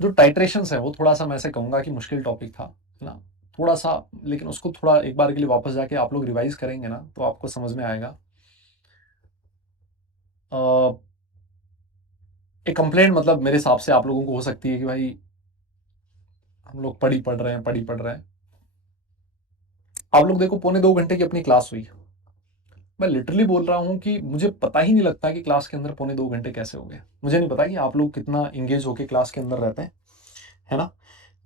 जो टाइट्रेशंस है वो थोड़ा सा मैं ऐसे कहूंगा कि मुश्किल टॉपिक था, है ना, थोड़ा सा। लेकिन उसको थोड़ा एक बार के लिए वापस जाके आप लोग रिवाइज करेंगे ना तो आपको समझ में आएगा। एक कंप्लेंट मतलब मेरे हिसाब से आप लोगों को हो सकती है कि भाई हम लोग पढ़ रहे हैं, पढ़ रहे हैं। आप लोग देखो, 1.25 घंटे की अपनी क्लास हुई। मैं लिटरली बोल रहा हूँ कि मुझे पता ही नहीं लगता कि क्लास के अंदर 1.25 घंटे कैसे हो गए। मुझे नहीं पता कि आप लोग कितना इंगेज होके क्लास के अंदर रहते हैं, है ना।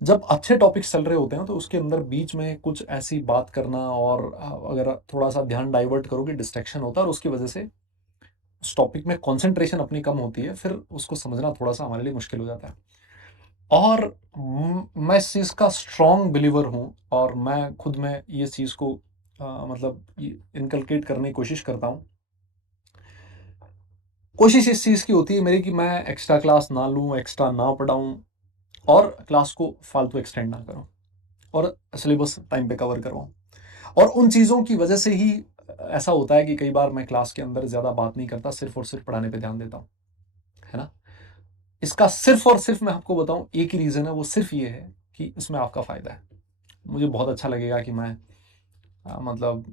जब अच्छे टॉपिक्स चल रहे होते हैं तो उसके अंदर बीच में कुछ ऐसी बात करना, और अगर थोड़ा सा ध्यान डाइवर्ट करोगे डिस्ट्रैक्शन होता है, और उसकी वजह से उस टॉपिक में कंसंट्रेशन अपनी कम होती है, फिर उसको समझना थोड़ा सा हमारे लिए मुश्किल हो जाता है। और मैं इस चीज़ का स्ट्रॉन्ग बिलीवर हूँ, और मैं खुद में ये चीज़ को मतलब इनकलकेट करने की कोशिश करता हूँ। कोशिश इस चीज़ की होती है मेरी कि मैं एक्स्ट्रा क्लास ना लूँ, एक्स्ट्रा ना पढ़ाऊँ, और क्लास को फालतू एक्सटेंड ना करूँ, और सिलेबस टाइम पे कवर करवाऊँ। और उन चीज़ों की वजह से ही ऐसा होता है कि कई बार मैं क्लास के अंदर ज़्यादा बात नहीं करता, सिर्फ और सिर्फ पढ़ाने पे ध्यान देता हूँ, है ना। इसका सिर्फ और सिर्फ मैं आपको बताऊँ एक ही रीज़न है, वो सिर्फ ये है कि इसमें आपका फ़ायदा है। मुझे बहुत अच्छा लगेगा कि मैं मतलब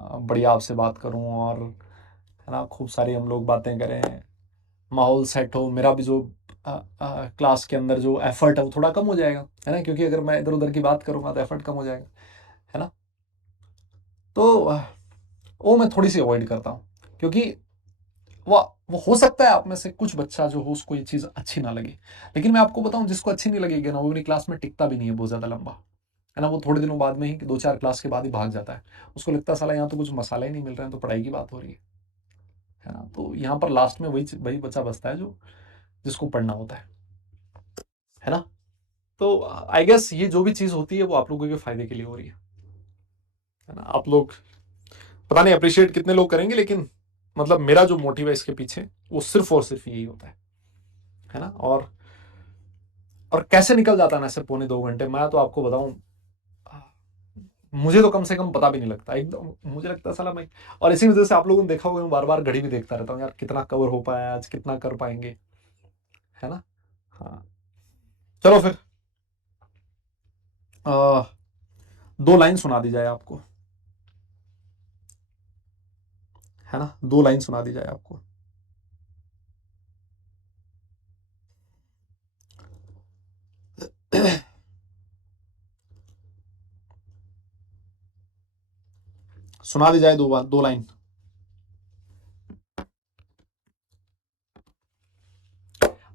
बढ़िया आपसे बात करूं, और है ना खूब सारी हम लोग बातें करें, माहौल सेट हो, मेरा भी जो क्लास के अंदर जो एफर्ट है वो थोड़ा कम हो जाएगा, है ना, क्योंकि अगर मैं इधर उधर की बात करूंगा तो एफर्ट कम हो जाएगा, है ना। तो वो मैं थोड़ी सी अवॉइड करता हूँ, क्योंकि वो वो हो सकता है आप में से कुछ बच्चा जो हो उसको ये चीज़ अच्छी ना लगे। लेकिन मैं आपको बताऊं, जिसको अच्छी नहीं लगेगी ना वो मेरी क्लास में टिकता भी नहीं है बहुत ज़्यादा लंबा, है ना। वो थोड़े दिनों बाद में ही, 2-4 क्लास के बाद ही भाग जाता है। उसको लगता है साला यहाँ तो कुछ मसाला ही नहीं मिल रहा है, तो पढ़ाई की बात हो रही है ना। तो यहाँ पर लास्ट में वही वही बच्चा बचता है जो जिसको पढ़ना होता है ना। तो आई गेस ये जो भी चीज़ होती है वो आप लोगों के फायदे के लिए हो रही है ना। आप लोग पता नहीं अप्रिशिएट कितने लोग करेंगे, लेकिन मतलब मेरा जो मोटिव है इसके पीछे वो सिर्फ और सिर्फ यही होता है ना। और कैसे निकल जाता है ना ऐसे 1.25 घंटे, मैं तो आपको बताऊं, मुझे तो कम से कम पता भी नहीं लगता एकदम, मुझे लगता है साला मैं। और इसी वजह से आप लोगों ने देखा होगा मैं बार बार घड़ी भी देखता रहता हूँ, यार कितना कवर हो पाया आज, कितना कर पाएंगे, है ना। हाँ, चलो फिर 2 लाइन सुना दी जाए आपको, है ना, 2 लाइन सुना दी जाए आपको। सुना दी जाए 2 लाइन।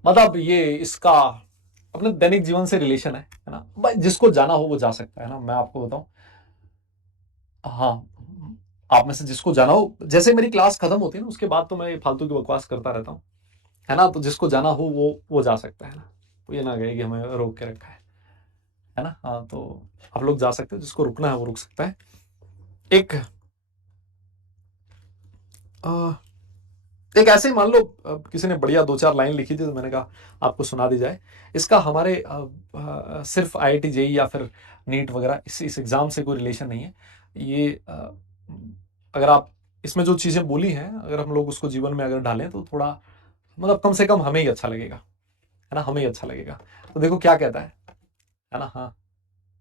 मतलब ये इसका अपने दैनिक जीवन से रिलेशन है ना भाई, जिसको जाना हो वो जा सकता है ना, मैं आपको बताऊं। हाँ, आप में से जिसको जाना हो, जैसे मेरी क्लास खत्म होती है ना उसके बाद तो मैं फालतू की बकवास करता रहता हूँ, है ना। तो जिसको जाना हो वो जा सकता है ना, तो ये ना कहे कि हमें रोक के रखा है ना। हाँ, तो आप लोग जा सकते हो, जिसको रुकना है वो रुक सकता है। एक आ, एक ऐसे ही मान लो किसी ने बढ़िया 2-4 लाइन लिखी थी तो मैंने कहा आपको सुना दी जाए। इसका हमारे सिर्फ आईआईटी जेई या फिर नीट वगैरह इस एग्जाम से कोई रिलेशन नहीं है। ये अगर आप इसमें जो चीज़ें बोली हैं अगर हम लोग उसको जीवन में अगर डालें तो थोड़ा मतलब कम से कम हमें ही अच्छा लगेगा, है ना, हमें ही अच्छा लगेगा। तो देखो क्या कहता है ना। हाँ,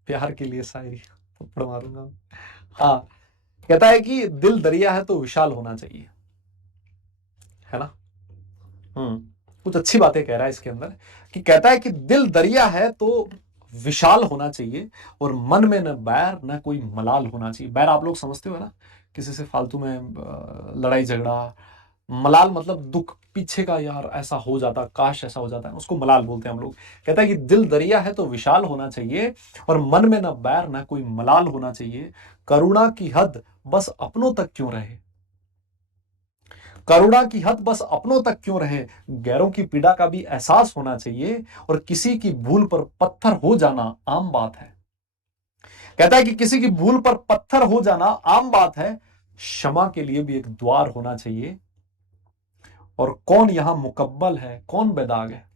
प्यार के लिए शायरी थप्पड़ मारूंगा। हाँ, कहता है कि दिल दरिया है तो विशाल होना चाहिए, है ना। हम्म, कुछ अच्छी बातें कह रहा है इसके अंदर, कि कहता है कि दिल दरिया है तो विशाल होना चाहिए, और मन में न बैर न कोई मलाल होना चाहिए। बैर आप लोग समझते हो है ना, किसी से फालतू में लड़ाई झगड़ा। मलाल मतलब दुख पीछे का, यार ऐसा हो जाता, काश ऐसा हो जाता है, उसको मलाल बोलते हैं हम लोग। कहता है कि दिल दरिया है तो विशाल होना चाहिए, और मन में न बैर न कोई मलाल होना चाहिए। करुणा की हद बस अपनों तक क्यों रहे, करुणा की हद बस अपनों तक क्यों रहे, गैरों की पीड़ा का भी एहसास होना चाहिए, और किसी की भूल पर पत्थर हो जाना आम बात है। कहता है कि किसी की भूल पर पत्थर हो जाना आम बात है, क्षमा के लिए भी एक द्वार होना चाहिए, और कौन यहां मुकब्बल है कौन बेदाग है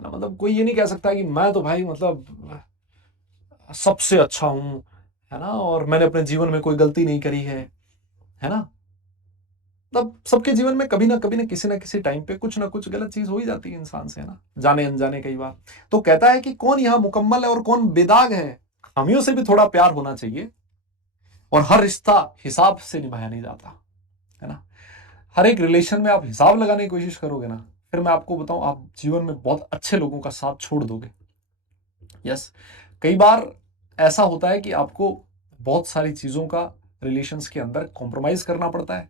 ना। मतलब कोई ये नहीं कह सकता कि मैं तो भाई मतलब सबसे अच्छा हूं, है ना, और मैंने अपने जीवन में कोई गलती नहीं करी है ना। तब सबके जीवन में कभी ना किसी ना किसी टाइम पे कुछ ना कुछ गलत चीज हो ही जाती है इंसान से, है ना, जाने अनजाने कई बार। तो कहता है कि कौन यहाँ मुकम्मल है और कौन बेदाग है, खामियों से भी थोड़ा प्यार होना चाहिए, और हर रिश्ता हिसाब से निभाया नहीं जाता, है ना। हर एक रिलेशन में आप हिसाब लगाने की कोशिश करोगे ना, फिर मैं आपको बताऊं, आप जीवन में बहुत अच्छे लोगों का साथ छोड़ दोगे। यस, कई बार ऐसा होता है कि आपको बहुत सारी चीजों का रिलेशंस के अंदर कॉम्प्रोमाइज करना पड़ता है,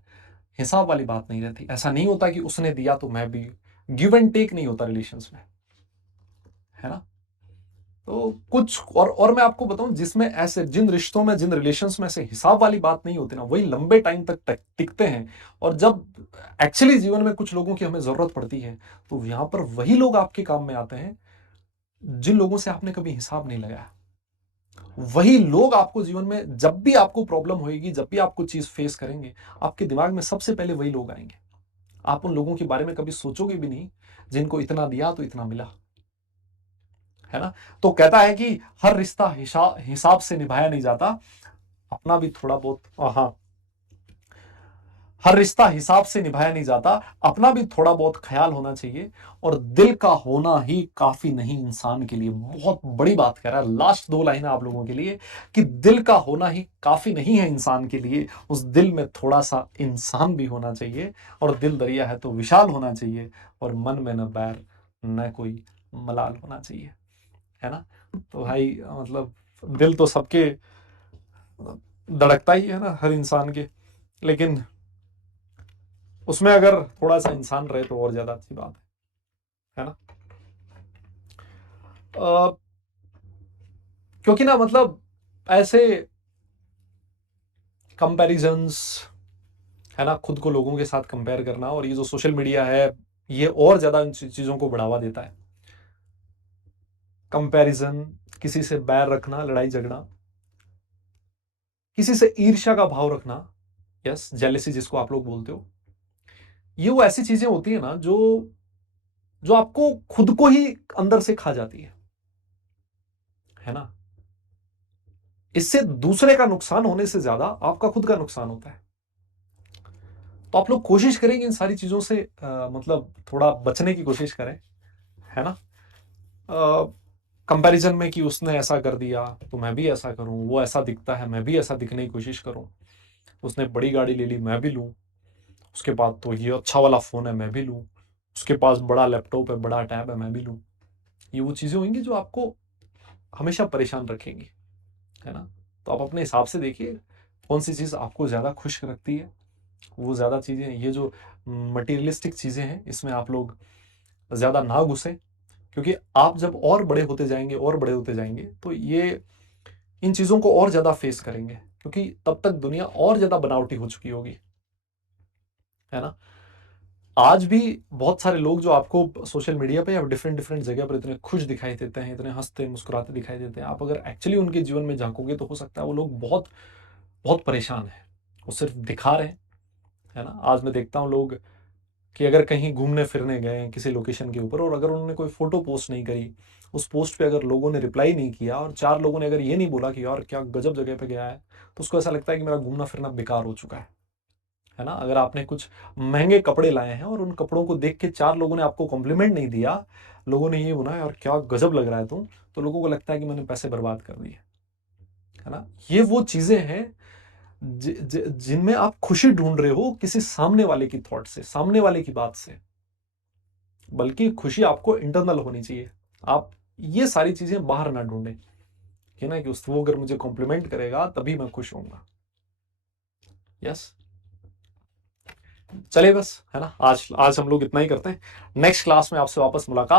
हिसाब वाली बात नहीं रहती। ऐसा नहीं होता कि उसने दिया तो मैं भी, गिव एंड टेक नहीं होता रिलेशंस में, है ना। तो कुछ और मैं आपको बताऊं, जिसमें ऐसे जिन रिश्तों में, जिन रिलेशंस में ऐसे हिसाब वाली बात नहीं होती ना, वही लंबे टाइम तक टिकते हैं। और जब एक्चुअली जीवन में कुछ लोगों की हमें जरूरत पड़ती है, तो यहां पर वही लोग आपके काम में आते हैं जिन लोगों से आपने कभी हिसाब नहीं लगाया। वही लोग आपको जीवन में जब भी आपको प्रॉब्लम होगी, जब भी आप कुछ चीज फेस करेंगे, आपके दिमाग में सबसे पहले वही लोग आएंगे। आप उन लोगों के बारे में कभी सोचोगे भी नहीं जिनको इतना दिया तो इतना मिला, है ना। तो कहता है कि हर रिश्ता हिसाब से निभाया नहीं जाता, अपना भी थोड़ा बहुत, हाँ, हर रिश्ता हिसाब से निभाया नहीं जाता, अपना भी थोड़ा बहुत ख्याल होना चाहिए, और दिल का होना ही काफी नहीं इंसान के लिए। बहुत बड़ी बात कह रहा है, लास्ट दो लाइन आप लोगों के लिए, कि दिल का होना ही काफी नहीं है इंसान के लिए, उस दिल में थोड़ा सा इंसान भी होना चाहिए, और दिल दरिया है तो विशाल होना चाहिए, और मन में न बैर न कोई मलाल होना चाहिए, है ना। तो भाई मतलब दिल तो सबके धड़कता ही है ना, हर इंसान के, लेकिन उसमें अगर थोड़ा सा इंसान रहे तो और ज्यादा अच्छी बात है ना। क्योंकि ना मतलब ऐसे कंपैरिजंस, है ना, खुद को लोगों के साथ कंपेयर करना, और ये जो सोशल मीडिया है, ये और ज्यादा इन चीजों को बढ़ावा देता है। कंपैरिजन, किसी से बैर रखना, लड़ाई झगड़ा, किसी से ईर्ष्या का भाव रखना, यस, जेलेसी जिसको आप लोग बोलते हो, ये वो ऐसी चीजें होती है ना जो जो आपको खुद को ही अंदर से खा जाती है ना। इससे दूसरे का नुकसान होने से ज्यादा आपका खुद का नुकसान होता है। तो आप लोग कोशिश करें कि इन सारी चीजों से मतलब थोड़ा बचने की कोशिश करें, है ना। कंपैरिजन में कि उसने ऐसा कर दिया तो मैं भी ऐसा करूं, वो ऐसा दिखता है मैं भी ऐसा दिखने की कोशिश करूं, उसने बड़ी गाड़ी ले ली मैं भी लूं, उसके बाद तो ये अच्छा वाला फोन है मैं भी लूं, उसके पास बड़ा लैपटॉप है, बड़ा टैब है, मैं भी लूं। ये वो चीजें होंगी जो आपको हमेशा परेशान रखेंगी, है ना। तो आप अपने हिसाब से देखिए कौन सी चीज आपको ज्यादा खुश रखती है, वो ज्यादा चीजें, ये जो मटेरियलिस्टिक चीजें हैं इसमें आप लोग ज्यादा ना घुसे, क्योंकि आप जब और बड़े होते जाएंगे और बड़े होते जाएंगे तो ये इन चीजों को और ज्यादा फेस करेंगे, क्योंकि तब तक दुनिया और ज्यादा बनावटी हो चुकी होगी, है ना। आज भी बहुत सारे लोग जो आपको सोशल मीडिया पे या डिफरेंट डिफरेंट जगह पर इतने खुश दिखाई देते हैं, इतने हंसते मुस्कुराते दिखाई देते हैं, आप अगर एक्चुअली उनके जीवन में झांकोगे तो हो सकता है वो लोग बहुत बहुत परेशान हैं, वो सिर्फ दिखा रहे हैं, है ना। आज मैं देखता हूँ लोग कि अगर कहीं घूमने फिरने गए किसी लोकेशन के ऊपर, और अगर उन्होंने कोई फोटो पोस्ट नहीं करी, उस पोस्ट पे अगर लोगों ने रिप्लाई नहीं किया, और चार लोगों ने अगर ये नहीं बोला कि यार क्या गजब जगह पे गया है, तो उसको ऐसा लगता है कि मेरा घूमना फिरना बेकार हो चुका है ना। अगर आपने कुछ महंगे कपड़े लाए हैं और उन कपड़ों को देख के चार लोगों ने आपको कॉम्प्लीमेंट नहीं दिया, लोगों ने ये बोला यार क्या गजब लग रहा है तुम, तो लोगों को लगता है कि मैंने पैसे बर्बाद कर दिए, है ना। ये वो चीजें हैं जिनमें आप खुशी ढूंढ रहे हो किसी सामने वाले की थॉट से, सामने वाले की बात से, बल्कि खुशी आपको इंटरनल होनी चाहिए। आप ये सारी चीजें बाहर ना ढूंढें कि ना कि उस वो अगर मुझे कॉम्प्लीमेंट करेगा तभी मैं खुश होऊंगा। यस, चलिए बस, है ना, आज आज हम लोग इतना ही करते हैं। नेक्स्ट क्लास में आपसे वापस मुलाकात